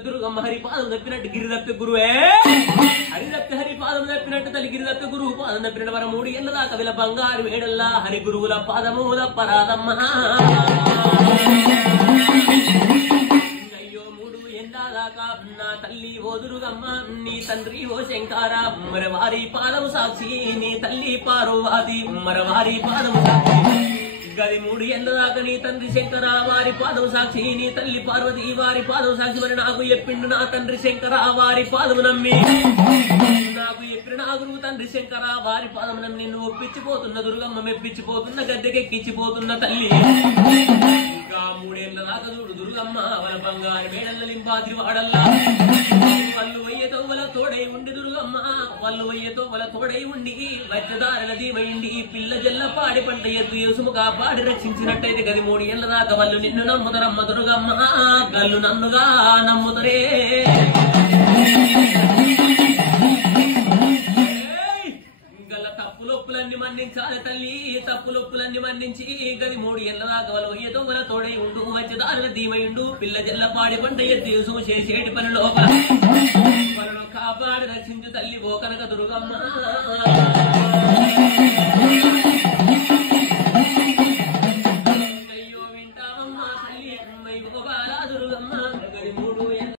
దుర్గమ్మ హరి పాదం తప్పినట్టు గిరి తప్పి గురువే హరి తప్పి హరి పాదం తప్పినట్టు తల్లి గిరి తప్పి గురువు పాదం తప్పినట్టు వర 3 ఏళ్ల దాకా విల బంగారు వేడల్లా హరి గురువుల పాదము తప్పరాదమ్మ అయ్యో 3 ఏళ్ల దాకా నా తల్లి ఓ దుర్గమ్మ నీ తండ్రి ఓ శంకర మరవారి పాదము సాక్షి నీ తల్లి పార్వతి మరవారి పాదము సాక్షి గది 3 ఏళ్ల దాకా నీ తండ్రి శంకర వారి పాదం సాక్షి నీ తల్లి పార్వతి వారి పాదం సాక్షి మరి నాకు ఎప్పిండు నా తండ్రి శంకర వారి పాదము నమ్మి నాకు ఎప్పుడు నా గురువు తండ్రి శంకర వారి పాదము నమ్మి నువ్వు ఒప్పించిపోతున్న దుర్గమ్మ మెప్పించిపోతున్న గద్దెకెక్కించిపోతున్న తల్లి ఇంకా 3 ఏళ్ల దాకా చూడు దుర్గమ్మ వాళ్ళ బంగారు మేడల్ల లింబాద్రి వాడల్లా వాళ్ళు వయ్యతో వాళ్ళ తోడై ఉండి దుర్గమ్మ వాళ్ళు వయ్యతో వాళ్ళ తోడై ఉండి వచ్చదారల దీమైండి పిల్ల జల్ల పాడి పంట ఎద్దు యేసుముగా పాడి రక్షించినట్టయితే గది 3 ఏళ్ల దాకా వాళ్ళు నిన్ను నమ్ముతారమ్మ దుర్గమ్మ గల్లు నన్నుగా నమ్ముతరే గల్ల తప్పులొప్పులన్నీ మన్నించాలి తల్లి తప్పులొప్పులన్నీ మన్నించి గది 3 ఏళ్ల దాకా వాళ్ళు వయ్యతో వాళ్ళ తోడై ఉండు వచ్చదారల దీమైండు పిల్ల జల్ల పాడి పంట ఎద్దు యేసు చేసేటి పని లోపల వాళ్ళను కాపాడి రక్షించు తల్లి ఓ కనక దుర్గమ్మ